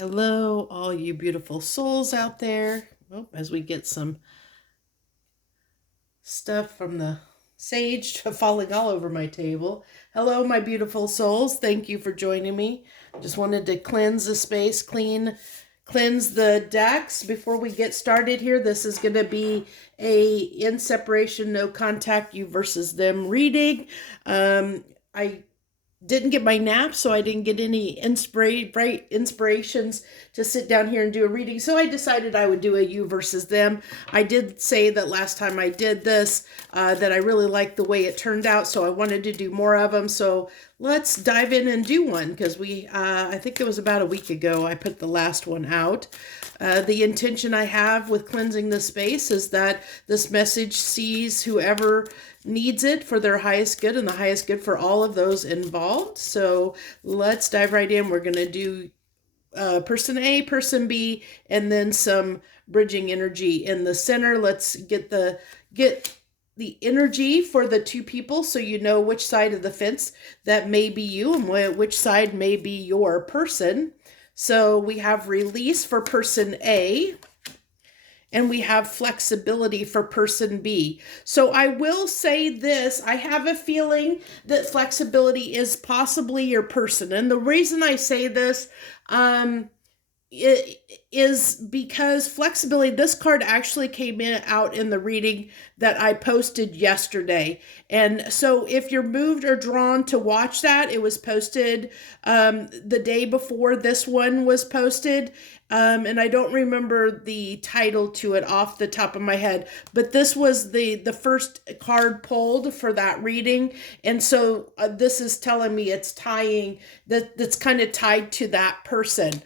Hello, all you beautiful souls out there. Oh, as we get some stuff from the sage falling all over my table. Hello, my beautiful souls. Thank you for joining me. Just wanted to cleanse the space, cleanse the decks before we get started here. This is going to be a in separation, no contact, you versus them reading. I didn't get my nap, so I didn't get any bright inspirations to sit down here and do a reading. So I decided I would do a you versus them. I did say that last time I did this, that I really liked the way it turned out, so I wanted to do more of them. So let's dive in and do one, because I think it was about a week ago I put the last one out. The intention I have with cleansing the space is that this message sees whoever needs it for their highest good and the highest good for all of those involved. So let's dive right in. We're going to do person A, person B, and then some bridging energy in the center. Let's get the energy for the two people, so you know which side of the fence that may be you and which side may be your person. So we have release for person A, and we have flexibility for person B. So I will say this, I have a feeling that flexibility is possibly your person. And the reason I say this it is because flexibility, this card actually came out in the reading that I posted yesterday. And so if you're moved or drawn to watch that, it was posted the day before this one was posted. And I don't remember the title to it off the top of my head, but this was the first card pulled for that reading. And so this is telling me it's that's kind of tied to that person.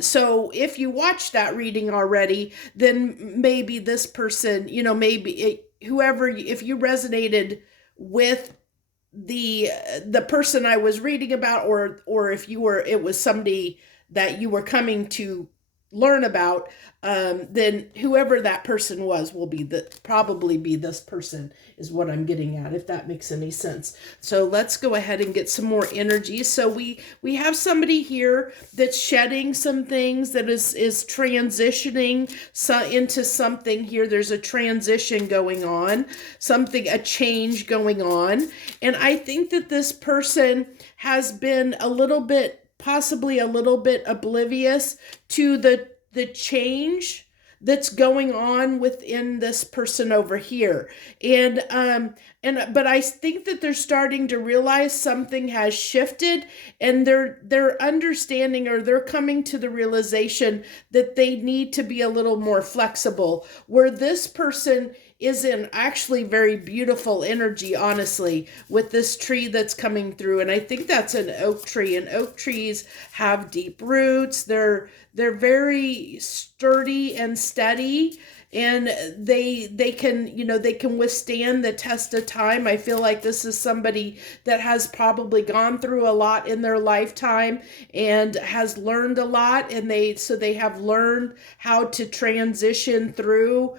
So if you watch that reading already, then maybe this person, if you resonated with the person I was reading about, or if it was somebody that you were coming to learn about, then whoever that person was will probably be this person, is what I'm getting at, if that makes any sense. So let's go ahead and get some more energy. So we have somebody here that's shedding some things, that is transitioning into something here. There's a transition going on, a change going on. And I think that this person has been possibly a little bit oblivious to the change that's going on within this person over here. But I think that they're starting to realize something has shifted, and they're understanding, or they're coming to the realization that they need to be a little more flexible, where this person is in actually very beautiful energy, honestly, with this tree that's coming through. And I think that's an oak tree, and oak trees have deep roots. They're very sturdy and steady, and they can withstand the test of time. I feel like this is somebody that has probably gone through a lot in their lifetime and has learned a lot, and they have learned how to transition through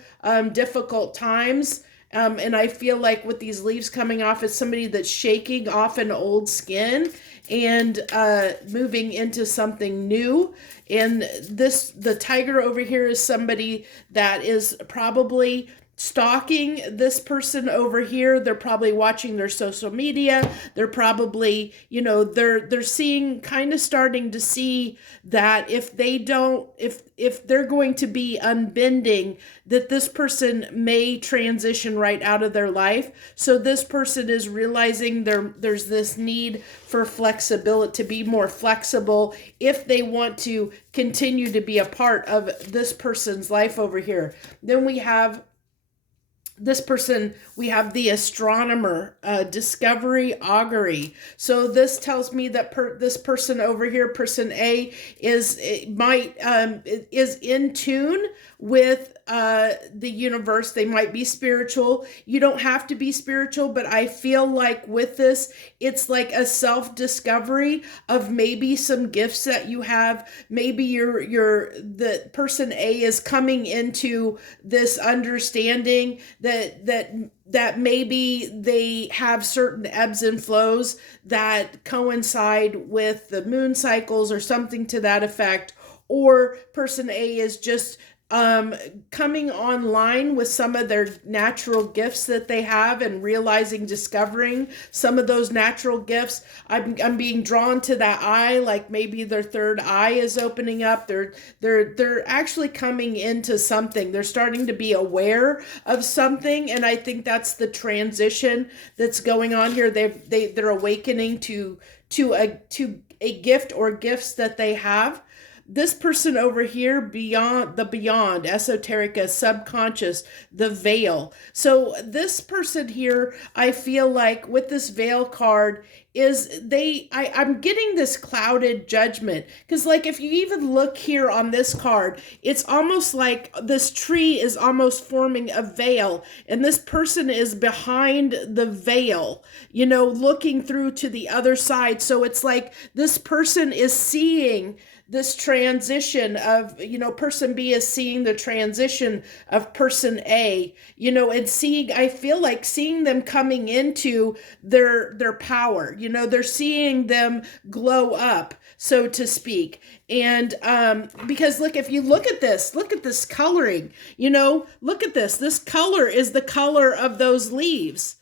difficult times. And I feel like with these leaves coming off, it's somebody that's shaking off an old skin and moving into something new. And the tiger over here is somebody that is probably stalking this person over here. They're probably watching their social media. They're probably, they're starting to see that if they're going to be unbending, that this person may transition right out of their life. So this person is realizing there's this need for flexibility, to be more flexible if they want to continue to be a part of this person's life over here. Then we have this person, we have the astronomer, discovery, augury. So this tells me that this person over here, person A, is in tune with the universe. They might be spiritual. You don't have to be spiritual, but I feel like with this, it's like a self-discovery of maybe some gifts that you have. Maybe the person A is coming into this understanding that maybe they have certain ebbs and flows that coincide with the moon cycles or something to that effect, or person A is just coming online with some of their natural gifts that they have and realizing, discovering some of those natural gifts. I'm being drawn to that eye, like maybe their third eye is opening up. They're actually coming into something. They're starting to be aware of something, and I think that's the transition that's going on here. They're awakening to a gift or gifts that they have. This person over here, beyond, esoterica, subconscious, the veil. So this person here, I feel like with this veil card I'm getting this clouded judgment, because like if you even look here on this card, it's almost like this tree is almost forming a veil, and this person is behind the veil, looking through to the other side. So it's like this person is seeing this transition of, person B is seeing the transition of person A, and I feel like seeing them coming into their power, they're seeing them glow up, so to speak. And because look, if you look at this coloring, look at this color is the color of those leaves.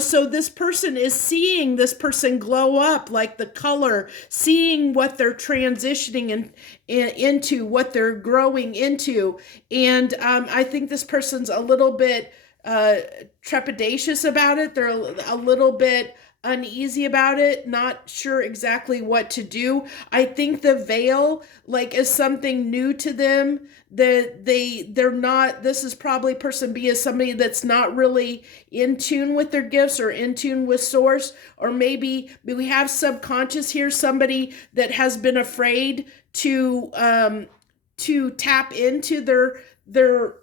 So this person is seeing this person glow up, like the color, seeing what they're transitioning into, what they're growing into. And I think this person's a little bit trepidatious about it. They're a little bit uneasy about it, not sure exactly what to do. I think the veil is something new to them, that they're not, this is probably person B is somebody that's not really in tune with their gifts or in tune with source, or maybe we have subconscious here, somebody that has been afraid to tap into their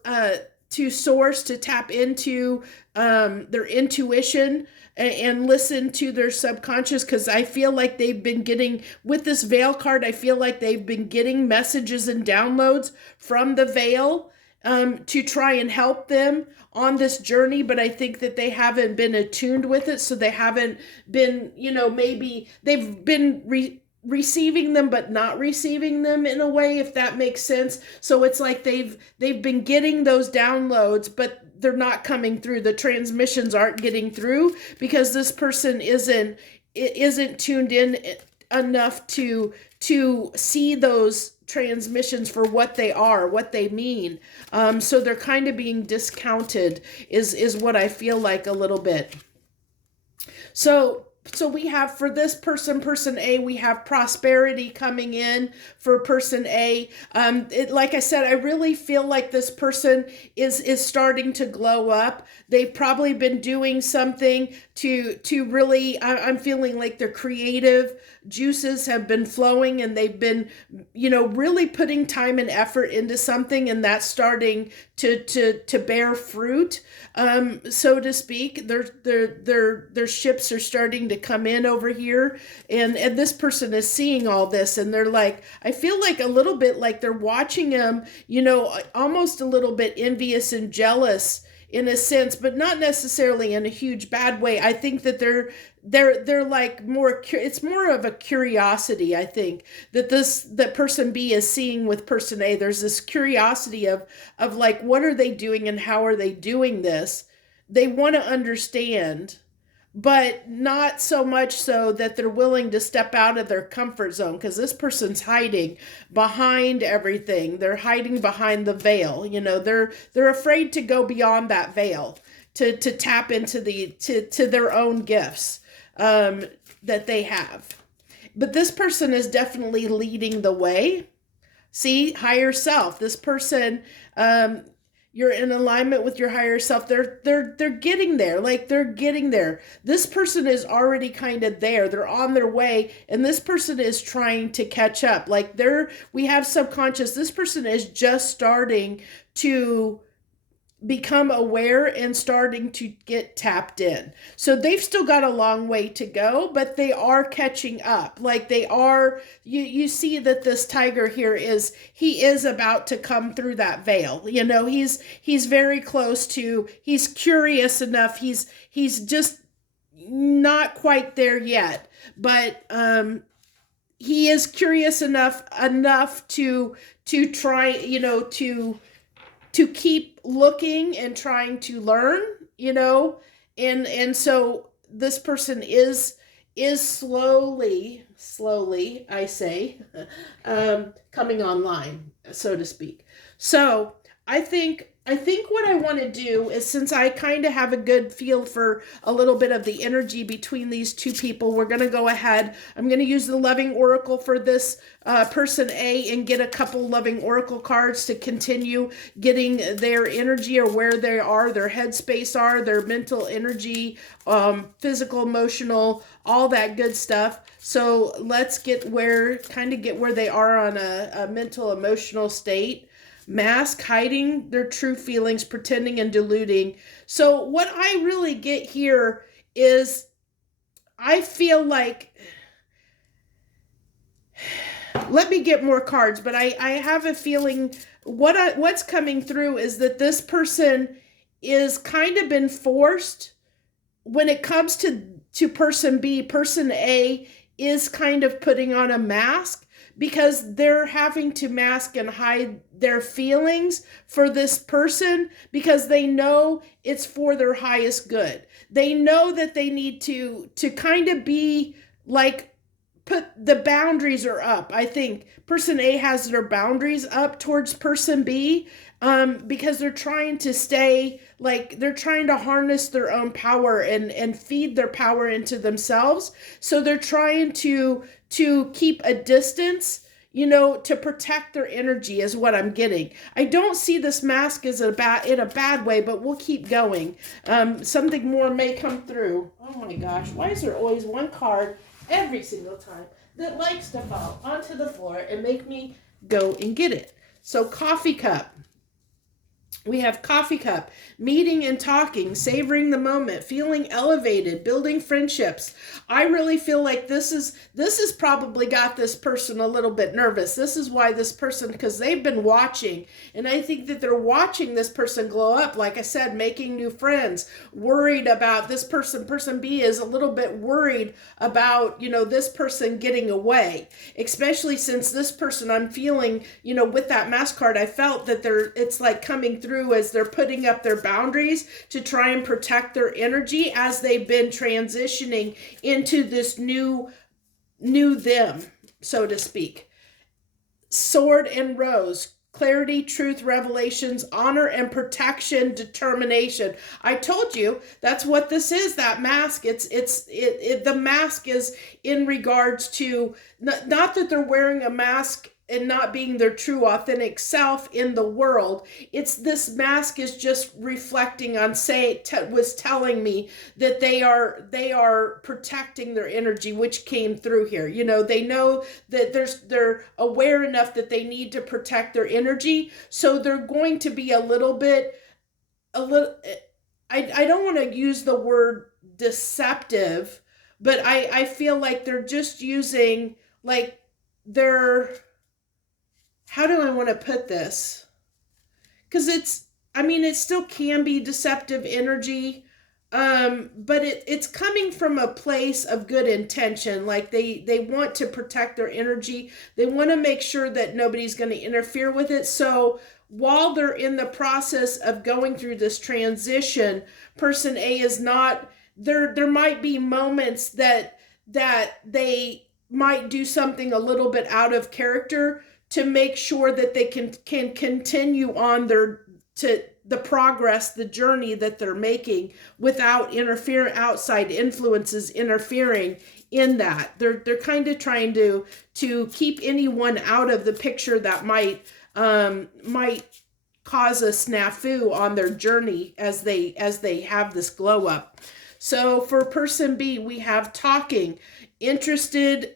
to source, to tap into their intuition and listen to their subconscious, because I feel like they've been getting, with this veil card, I feel like they've been getting messages and downloads from the veil to try and help them on this journey, but I think that they haven't been attuned with it, so they haven't been, maybe they've been receiving them but not receiving them in a way, if that makes sense. So it's like they've been getting those downloads, but they're not coming through. The transmissions aren't getting through because this person isn't tuned in enough to see those transmissions for what they are, what they mean. So they're kind of being discounted is what I feel like a little bit. So we have, for this person A, we have prosperity coming in for person A. Like I said, I really feel like this person is starting to glow up. They've probably been doing something to really, I'm feeling like their creative juices have been flowing, and they've been, really putting time and effort into something, and that's starting to bear fruit, so to speak. Their ships are starting to come in over here, and this person is seeing all this, and they're like, I feel like a little bit like they're watching them, almost a little bit envious and jealous in a sense, but not necessarily in a huge bad way. I think that they're like more, it's more of a curiosity, I think, that person B is seeing with person A. There's this curiosity of like, what are they doing and how are they doing this? They want to understand, but not so much so that they're willing to step out of their comfort zone, because this person's hiding behind everything. They're hiding behind the veil. They're afraid to go beyond that veil, to tap into to their own gifts that they have. But this person is definitely leading the way. See, higher self. This person, you're in alignment with your higher self. They're getting there. Like, they're getting there. This person is already kind of there. They're on their way, and this person is trying to catch up. Like, we have subconscious. This person is just starting to become aware and starting to get tapped in. So they've still got a long way to go, but they are catching up. Like, they are, you see that this tiger here he is about to come through that veil. He's very close to, he's curious enough. He's just not quite there yet, but he is curious enough to try, to keep looking and trying to learn, and so this person is slowly, I say, coming online, so to speak. So I think what I want to do is, since I kind of have a good feel for a little bit of the energy between these two people, we're going to go ahead. I'm going to use the loving oracle for this person A and get a couple loving oracle cards to continue getting their energy, or where they are, their headspace are, their mental energy, physical, emotional, all that good stuff. So let's get where they are on a mental, emotional state. Mask, hiding their true feelings, pretending and deluding. So what I really get here is, I feel like, let me get more cards, but I have a feeling what's coming through is that this person is kind of been forced when it comes to person B. Person A is kind of putting on a mask because they're having to mask and hide their feelings for this person because they know it's for their highest good. They know that they need to kind of be like, put the boundaries are up. I think person A has their boundaries up towards person B, because they're trying to stay, like, they're trying to harness their own power and feed their power into themselves. So they're trying to keep a distance, to protect their energy, is what I'm getting. I don't see this mask as in a bad way, but we'll keep going. Something more may come through. Oh my gosh, why is there always one card every single time that likes to fall onto the floor and make me go and get it? So coffee cup. We have coffee cup, meeting and talking, savoring the moment, feeling elevated, building friendships. I really feel like this is probably got this person a little bit nervous. This is why this person, because they've been watching, and I think that they're watching this person glow up. Like I said, making new friends, worried about this person. Person B is a little bit worried about, this person getting away, especially since this person, I'm feeling, with that mask card, I felt that it's like coming through as they're putting up their boundaries to try and protect their energy as they've been transitioning into this new them, so to speak. Sword and rose. Clarity, truth, revelations, honor and protection, determination. I told you that's what this is. That mask. The mask is in regards to not that they're wearing a mask and not being their true authentic self in the world. It's this mask is just reflecting on was telling me that they are protecting their energy, which came through here. They know that they're aware enough that they need to protect their energy. So they're going to be a little, I don't want to use the word deceptive, but I feel like they're just using, like, they're, how do I want to put this? Because it still can be deceptive energy, but it's coming from a place of good intention. Like they want to protect their energy. They want to make sure that nobody's going to interfere with it. So while they're in the process of going through this transition, person A is not, there might be moments that they might do something a little bit out of character to make sure that they can continue on the progress, the journey that they're making without outside influences interfering in that. They're kind of trying to keep anyone out of the picture that might cause a snafu on their journey as they have this glow up. So for person B, we have talking, interested,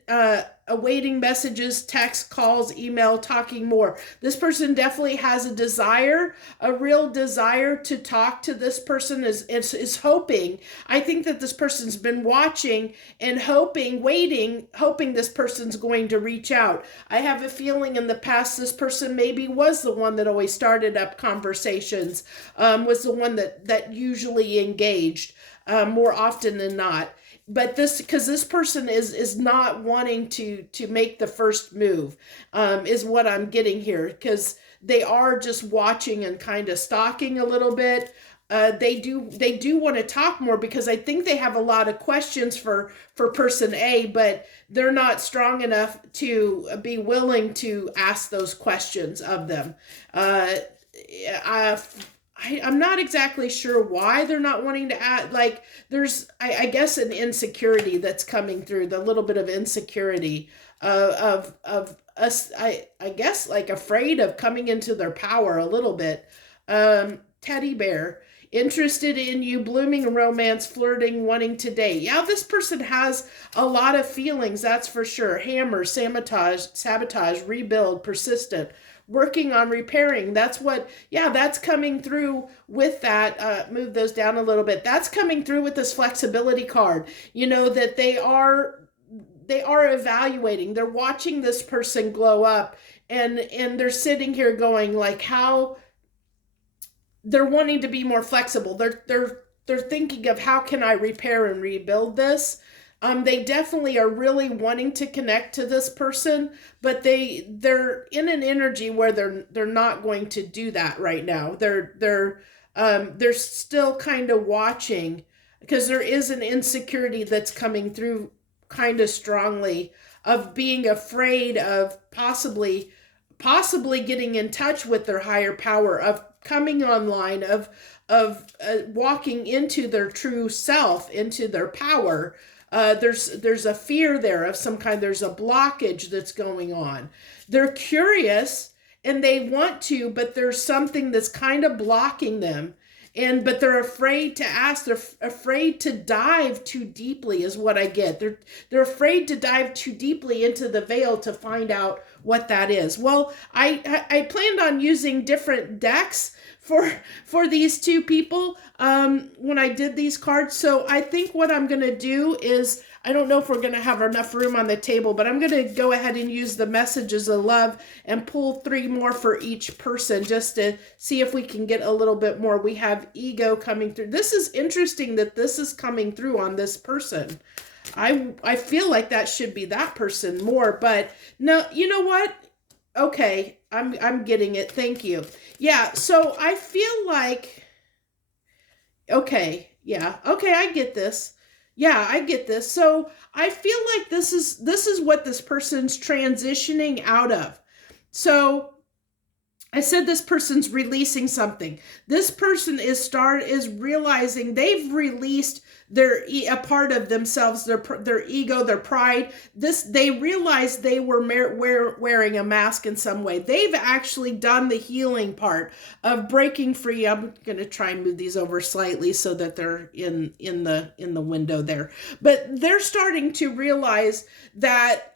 awaiting messages, text, calls, email, talking more. This person definitely has a real desire to talk to this person, is hoping. I think that this person's been watching and hoping this person's going to reach out. I have a feeling in the past this person maybe was the one that always started up conversations, was the one that usually engaged more often than not. but because this person is not wanting to make the first move, is what I'm getting here, because they are just watching and kind of stalking a little bit. They do want to talk more, because I think they have a lot of questions for person A, but they're not strong enough to be willing to ask those questions of them. I, I'm not exactly sure why they're not wanting to add. Like, there's, I guess, an insecurity that's coming through, the little bit of insecurity of us. I guess, like, afraid of coming into their power a little bit. Teddy bear, interested in you, blooming romance, flirting, wanting to date. Yeah, this person has a lot of feelings, that's for sure. Hammer, sabotage, rebuild, persistent, working on repairing. That's what, yeah, that's coming through with that. Move those down a little bit. That's coming through with this flexibility card. That they are evaluating. They're watching this person glow up, and they're sitting here going, like, how they're wanting to be more flexible. They're thinking of, how can I repair and rebuild this? They definitely are really wanting to connect to this person, but they're in an energy where they're not going to do that right now. They're still kind of watching, because there is an insecurity that's coming through kind of strongly, of being afraid of possibly getting in touch with their higher power, of coming online, of walking into their true self, into their power. There's a fear there of some kind. There's a blockage that's going on. They're curious and they want to, but there's something that's kind of blocking them. But they're afraid to ask. They're afraid to dive too deeply, is what I get. They're afraid to dive too deeply into the veil to find out what that is. Well, I planned on using different decks for these two people when I did these cards. So I think what I'm going to do is, I don't know if we're going to have enough room on the table, but I'm going to go ahead and use the messages of love and pull 3 more for each person, just to see if we can get a little bit more. We have ego coming through. This is interesting that this is coming through on this person. I feel like that should be that person more, but no, you know what? Okay, I'm getting it. Thank you. Yeah, so I feel like, okay, yeah, okay, I get this. Yeah, I get this. So I feel like this is what this person's transitioning out of. So I said this person's releasing something. This person is realizing they've released a part of themselves, their ego, their pride. They realized they were wearing a mask in some way. They've actually done the healing part of breaking free. I'm going to try and move these over slightly so that they're in the window there. But they're starting to realize that,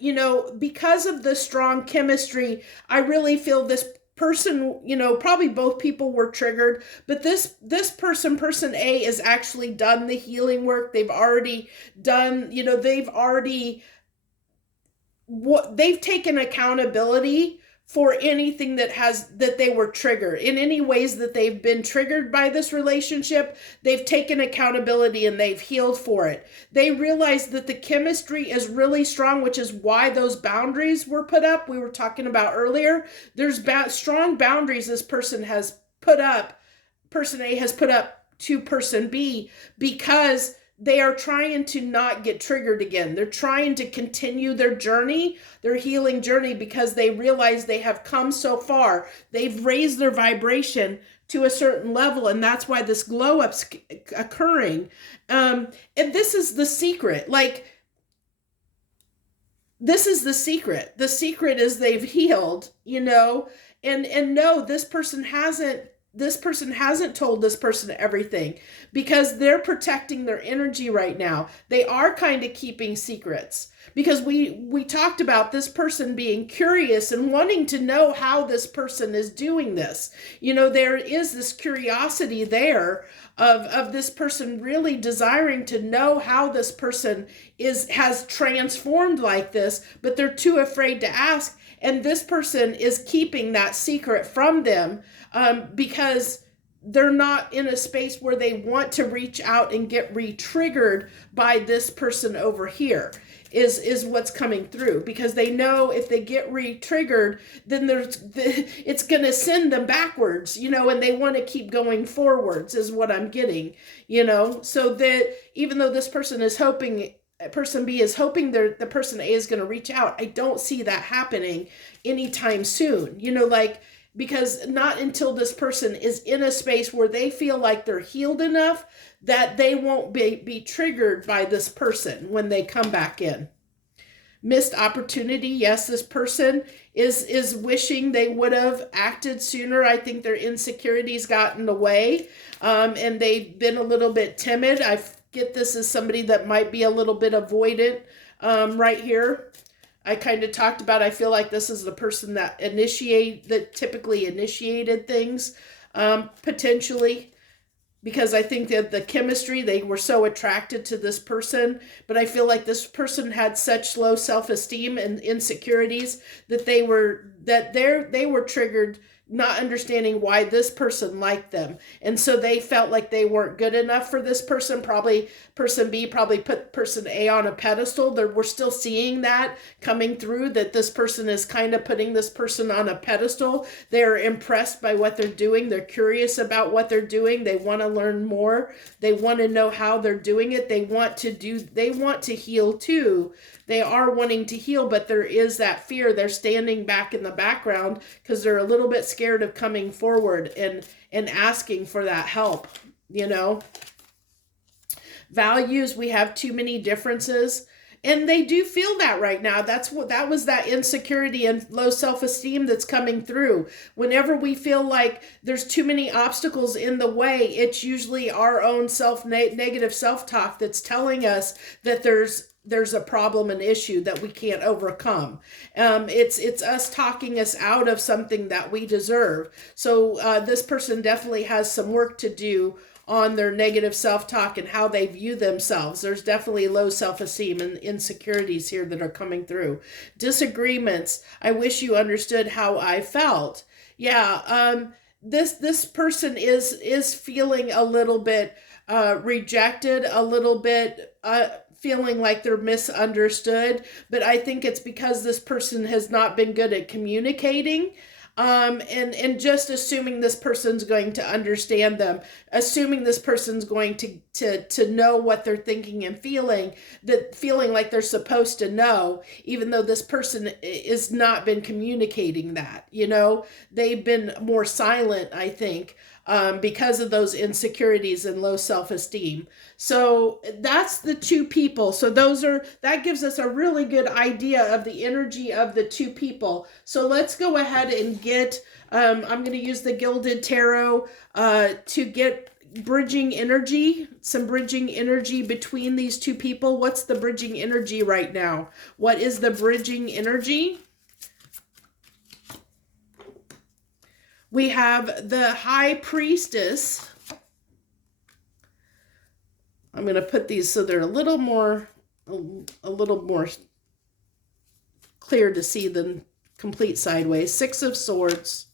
because of the strong chemistry, I really feel this person, probably both people were triggered, but this person A, is actually done the healing work. They've already done, they've taken accountability for anything that they were triggered in, any ways that they've been triggered by this relationship. They've taken accountability and they've healed for it. They realize that the chemistry is really strong, which is why those boundaries were put up. We were talking about earlier. There's strong boundaries this person has put up. Person A has put up to person B, because they are trying to not get triggered again. They're trying to continue their journey, their healing journey, because they realize they have come so far. They've raised their vibration to a certain level, and that's why this glow up's occurring. And this is the secret. Like, this is the secret. The secret is they've healed, and no, this person hasn't told this person everything, because they're protecting their energy right now. They are kind of keeping secrets, because we talked about this person being curious and wanting to know how this person is doing this. There is this curiosity there of this person really desiring to know how this person has transformed like this, but they're too afraid to ask. And this person is keeping that secret from them, because they're not in a space where they want to reach out and get re-triggered by this person over here is what's coming through, because they know if they get re-triggered, then it's going to send them backwards, and they want to keep going forwards is what I'm getting, so that even though this person is hoping, person B is hoping the person A is going to reach out, I don't see that happening anytime soon, because not until this person is in a space where they feel like they're healed enough that they won't be triggered by this person when they come back in. Missed opportunity. Yes, this person is wishing they would have acted sooner. I think their insecurities got in the way, and they've been a little bit timid. I get this as somebody that might be a little bit avoidant right here. I kind of talked about, I feel like this is the person that typically initiated things, potentially, because I think that the chemistry, they were so attracted to this person, but I feel like this person had such low self-esteem and insecurities that they were triggered, not understanding why this person liked them. And so they felt like they weren't good enough for this person. Probably person B probably put person A on a pedestal. We're still seeing that coming through, that this person is kind of putting this person on a pedestal. They're impressed by what they're doing. They're curious about what they're doing. They want to learn more. They want to know how they're doing it. They want to heal too. They are wanting to heal, but there is that fear. They're standing back in the background because they're a little bit scared of coming forward and asking for that help, Values, we have too many differences. And they do feel that right now. That was that insecurity and low self-esteem that's coming through. Whenever we feel like there's too many obstacles in the way, it's usually our own negative self-talk that's telling us that there's a problem, an issue that we can't overcome. It's us talking us out of something that we deserve. So this person definitely has some work to do on their negative self-talk and how they view themselves. There's definitely low self-esteem and insecurities here that are coming through. Disagreements. I wish you understood how I felt. Yeah, this person is feeling a little bit rejected, a little bit feeling like they're misunderstood, but I think it's because this person has not been good at communicating. And just assuming this person's going to understand them, assuming this person's going to know what they're thinking and feeling like they're supposed to know, even though this person is not been communicating that, they've been more silent, I think, because of those insecurities and low self-esteem. So that's the two people. So that gives us a really good idea of the energy of the two people. So let's go ahead and get, I'm going to use the Gilded Tarot to get bridging energy, some bridging energy between these two people. What's the bridging energy right now? What is the bridging energy? We have the High Priestess. I'm going to put these so they're a little more clear to see than complete sideways. Six of Swords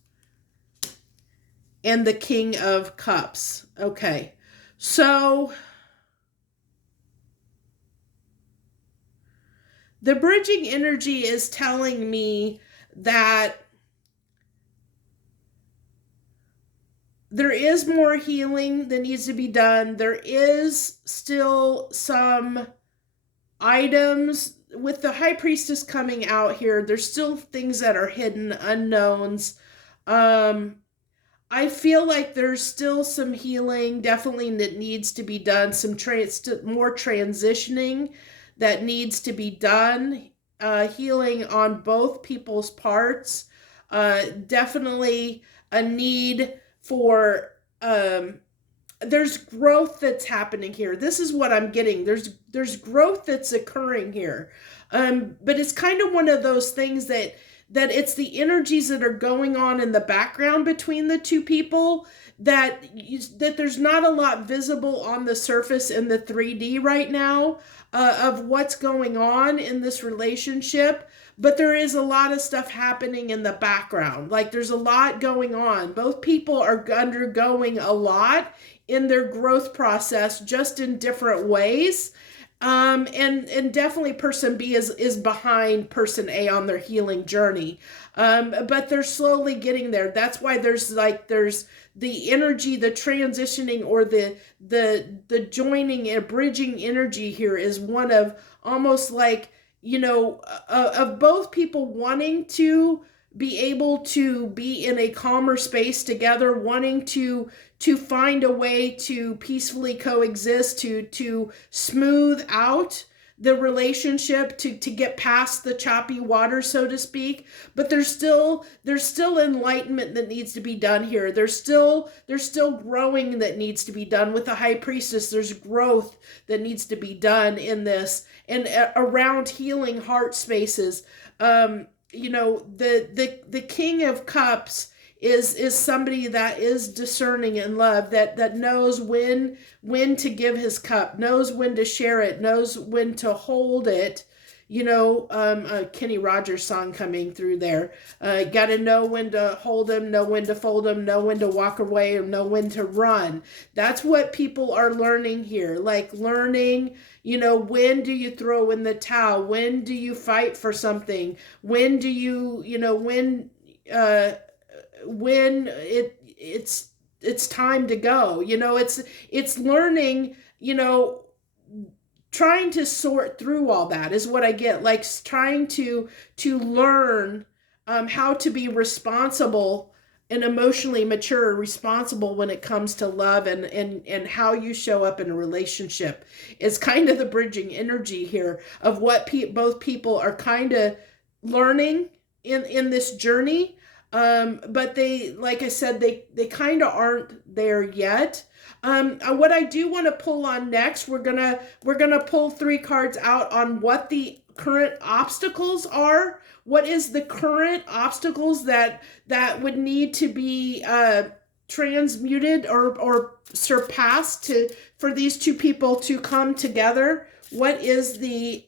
and the King of Cups. Okay, so the bridging energy is telling me that there is more healing that needs to be done. There is still some items with the High Priestess coming out here. There's still things that are hidden, unknowns. I feel like there's still some healing definitely that needs to be done. Some more transitioning that needs to be done. Healing on both people's parts. Definitely a need for there's growth that's happening here. This is what I'm getting. There's growth that's occurring here, but it's kind of one of those things that it's the energies that are going on in the background between the two people that there's not a lot visible on the surface in the 3D right now of what's going on in this relationship. but there is a lot of stuff happening in the background. Like there's a lot going on. Both people are undergoing a lot in their growth process, just in different ways. And definitely person B is behind person A on their healing journey. But they're slowly getting there. That's why there's the energy, the transitioning, or the joining and bridging energy here is one of almost like, of both people wanting to be able to be in a calmer space together, wanting to find a way to peacefully coexist, to smooth out the relationship, to get past the choppy water, so to speak. But there's still enlightenment that needs to be done here. There's still growing that needs to be done with the high priestess. There's growth that needs to be done in this and around healing heart spaces. The King of Cups is somebody that is discerning in love, that knows when to give his cup, knows when to share it, knows when to hold it. A Kenny Rogers song coming through there. Got to know when to hold him, know when to fold him, know when to walk away, or know when to run. That's what people are learning here. Like learning, when do you throw in the towel? When do you fight for something? When do you, when it's time to go. It's learning, trying to sort through all that is what I get. Like trying to learn how to be responsible and emotionally mature, responsible when it comes to love and how you show up in a relationship is kind of the bridging energy here of what both people are kind of learning in this journey. But they, like I said, they kind of aren't there yet. What I do want to pull on next, we're gonna pull 3 cards out on what the current obstacles are. What is the current obstacles that would need to be transmuted or surpassed for these two people to come together? What is the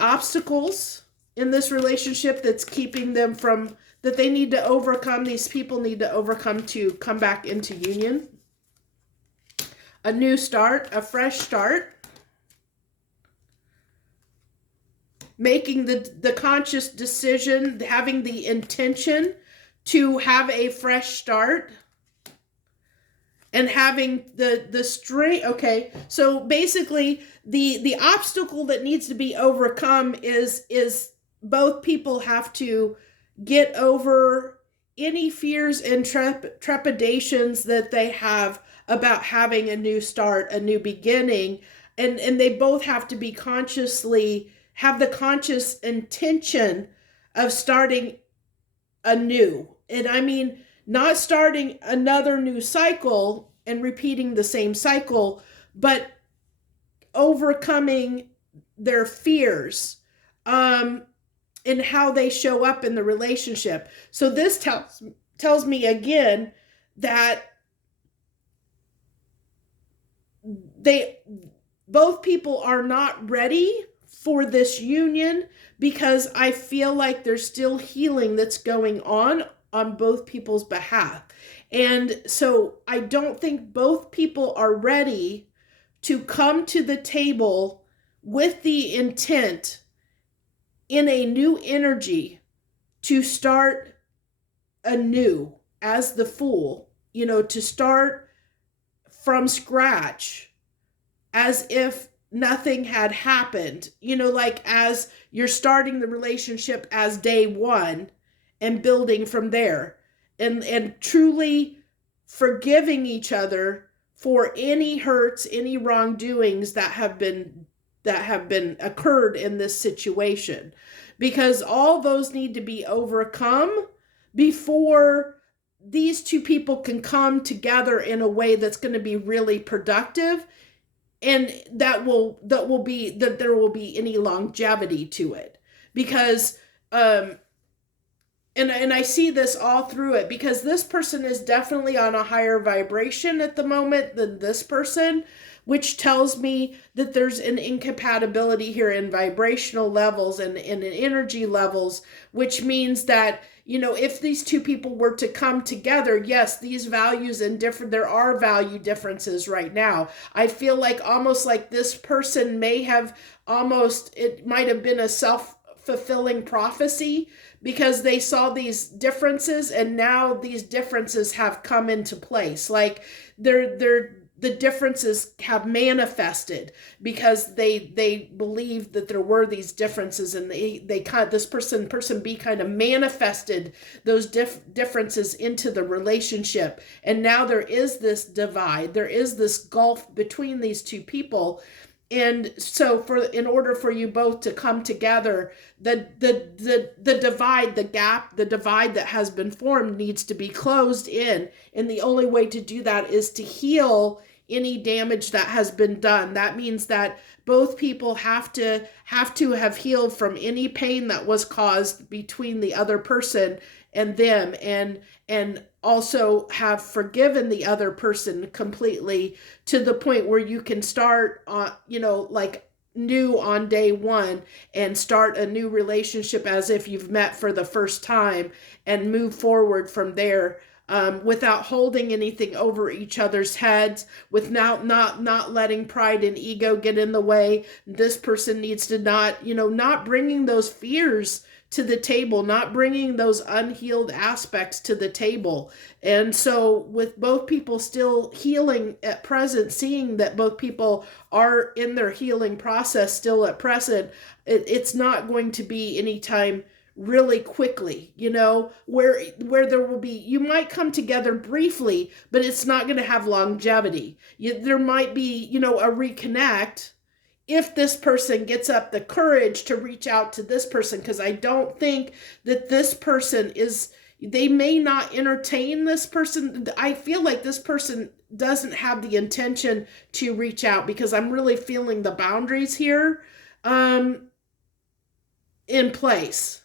obstacles in this relationship that's keeping them from, that they need to overcome, these people need to overcome to come back into union? A new start, a fresh start. Making the conscious decision, having the intention to have a fresh start. And having the strength. Okay, so basically the obstacle that needs to be overcome is both people have to get over any fears and trepidations that they have about having a new start, a new beginning, and they both have to be have the conscious intention of starting anew. And I mean, not starting another new cycle and repeating the same cycle, but overcoming their fears in how they show up in the relationship. So this tells me again that both people are not ready for this union because I feel like there's still healing that's going on both people's behalf. And so I don't think both people are ready to come to the table with the intent in a new energy to start anew as the Fool, to start from scratch as if nothing had happened, like as you're starting the relationship as day one and building from there and truly forgiving each other for any hurts, any wrongdoings that have been occurred in this situation, because all those need to be overcome before these two people can come together in a way that's going to be really productive, and that there will be any longevity to it. Because and I see this all through it, because this person is definitely on a higher vibration at the moment than this person, which tells me that there's an incompatibility here in vibrational levels and in energy levels, which means that, if these two people were to come together, yes, these values and there are value differences right now. I feel like almost like this person may have it might have been a self-fulfilling prophecy, because they saw these differences and now these differences have come into place. Like the differences have manifested because they believed that there were these differences, and they kind of, this person B kind of manifested those differences into the relationship, and now there is this divide, there is this gulf between these two people. And so in order for you both to come together, the divide, the gap, the divide that has been formed needs to be closed in. And the only way to do that is to heal any damage that has been done. That means that both people have to have healed from any pain that was caused between the other person and them, and also have forgiven the other person completely, to the point where you can start like new on day one, and start a new relationship as if you've met for the first time, and move forward from there, without holding anything over each other's heads, with not letting pride and ego get in the way. This person needs to not bringing those fears to the table, not bringing those unhealed aspects to the table. And so with both people still healing at present, seeing that both people are in their healing process still at present, it's not going to be anytime really quickly, where there will be, you might come together briefly, but it's not going to have longevity. There might be, a reconnect if this person gets up the courage to reach out to this person, because I don't think that this person they may not entertain this person. I feel like this person doesn't have the intention to reach out, because I'm really feeling the boundaries here in place.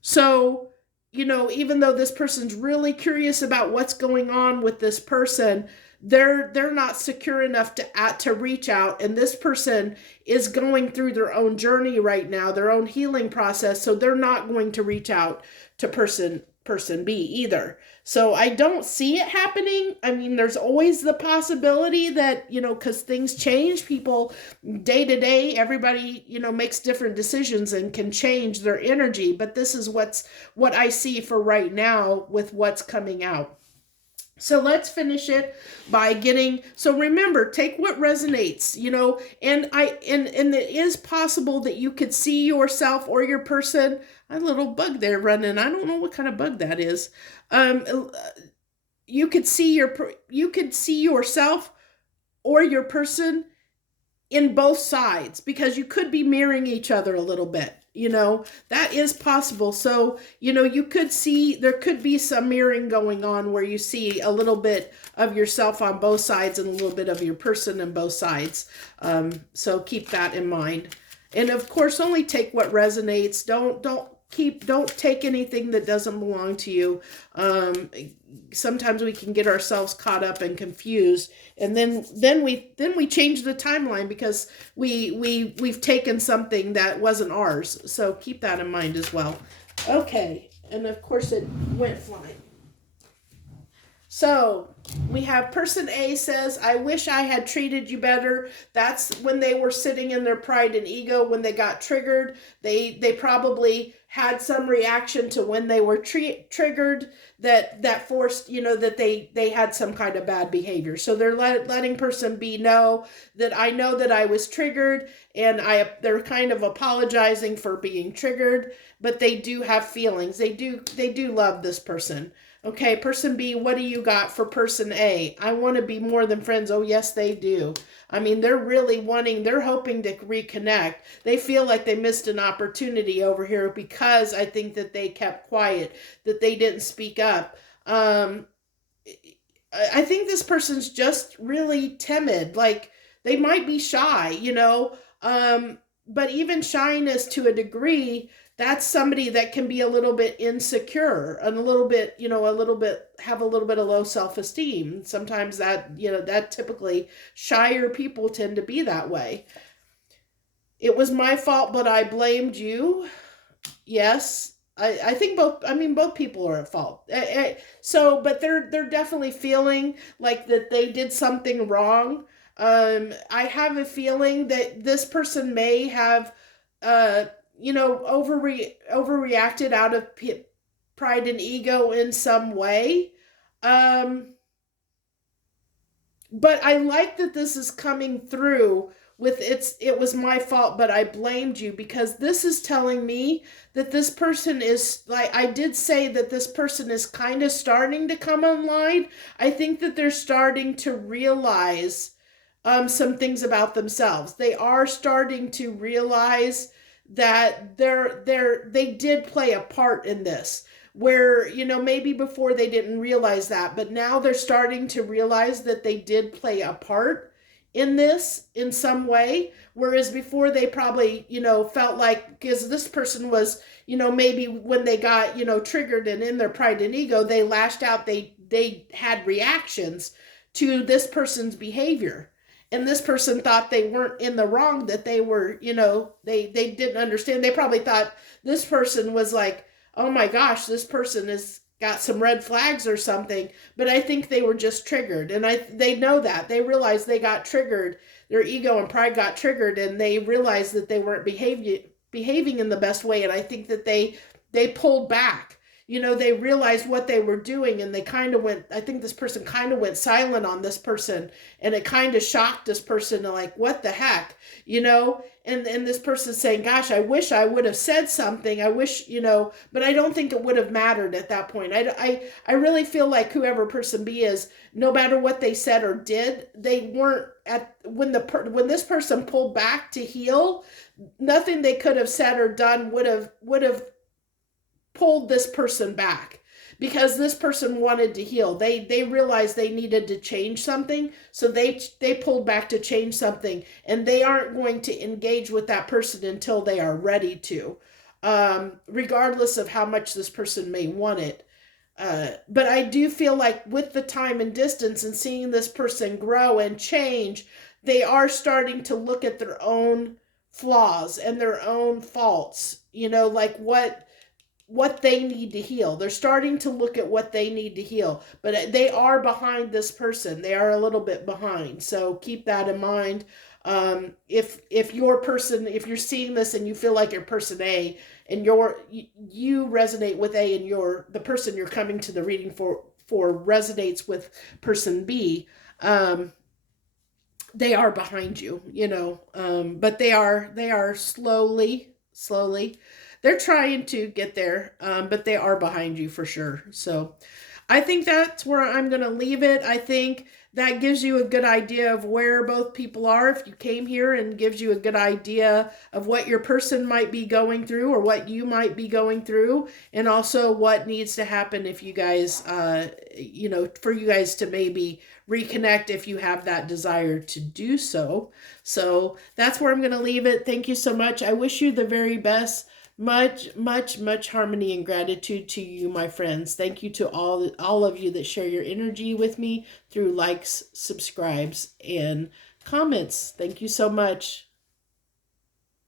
So, even though this person's really curious about what's going on with this person, they're not secure enough to reach out, and this person is going through their own journey right now, their own healing process, so they're not going to reach out to person B either. So I don't see it happening. I mean, there's always the possibility that, because things change, people day to day, everybody, makes different decisions and can change their energy. But this is what I see for right now with what's coming out. So let's finish it by so remember, take what resonates, and it is possible that you could see yourself or your person, a little bug there running. I don't know what kind of bug that is. You could see yourself or your person in both sides, because you could be mirroring each other a little bit. That is possible. So, you could see, there could be some mirroring going on where you see a little bit of yourself on both sides and a little bit of your person on both sides. So keep that in mind. And of course, only take what resonates. Don't take anything that doesn't belong to you. Sometimes we can get ourselves caught up and confused, and then we change the timeline because we've taken something that wasn't ours. So keep that in mind as well. Okay, and of course it went flying. So we have person A says, I wish I had treated you better. That's when they were sitting in their pride and ego. When they got triggered, they probably had some reaction to when they were triggered that forced, that they had some kind of bad behavior. So they're letting person B know that I know that I was triggered, and they're kind of apologizing for being triggered, but they do have feelings. They do love this person. Okay, person B, what do you got for person A? I want to be more than friends. Oh, yes, they do. I mean, they're hoping to reconnect. They feel like they missed an opportunity over here because I think that they kept quiet, that they didn't speak up. I think this person's just really timid. Like, they might be shy, but even shyness to a degree, that's somebody that can be a little bit insecure and a little bit, have a little bit of low self-esteem. Sometimes that typically shyer people tend to be that way. It was my fault, but I blamed you. Yes. I think both people are at fault. But they're definitely feeling like that they did something wrong. I have a feeling that this person may have, uh, overreacted out of pride and ego in some way. Um, but I like that this is coming through with it was my fault, but I blamed you, because this is telling me that this person is, like I did say, that this person is kind of starting to come online. I think that they're starting to realize some things about themselves. They are starting to realize that they did play a part in this, where maybe before they didn't realize that, but now they're starting to realize that they did play a part in this in some way, whereas before they probably felt like, because this person was, maybe when they got triggered and in their pride and ego, they lashed out, they had reactions to this person's behavior, and this person thought they weren't in the wrong, that they were, they didn't understand. They probably thought this person was like, oh my gosh, this person has got some red flags or something. But I think they were just triggered. And they know that. They realized they got triggered. Their ego and pride got triggered, and they realized that they weren't behaving in the best way. And I think that they pulled back. They realized what they were doing, and they kind of went, I think this person kind of went silent on this person, and it kind of shocked this person, to like, what the heck, and this person saying, gosh, I wish I would have said something. I wish, but I don't think it would have mattered at that point. I really feel like whoever person B is, no matter what they said or did, they weren't when this person pulled back to heal, nothing they could have said or done would have pulled this person back, because this person wanted to heal. They realized they needed to change something, so they pulled back to change something, and they aren't going to engage with that person until they are ready to, regardless of how much this person may want it. But I do feel like with the time and distance and seeing this person grow and change, they are starting to look at their own flaws and their own faults, like what they need to heal. They're starting to look at what they need to heal, but they are behind this person. They are a little bit behind. So keep that in mind. If you're seeing this and you feel like you're person A, and you resonate with A, and the person you're coming to the reading for resonates with person B, they are behind you, but they are slowly. They're trying to get there, but they are behind you for sure. So I think that's where I'm going to leave it. I think that gives you a good idea of where both people are if you came here, and gives you a good idea of what your person might be going through, or what you might be going through, and also what needs to happen if you guys, for you guys to maybe reconnect if you have that desire to do so. So that's where I'm going to leave it. Thank you so much. I wish you the very best. Much harmony and gratitude to you, my friends. Thank you to all of you that share your energy with me through likes, subscribes, and comments. Thank you so much.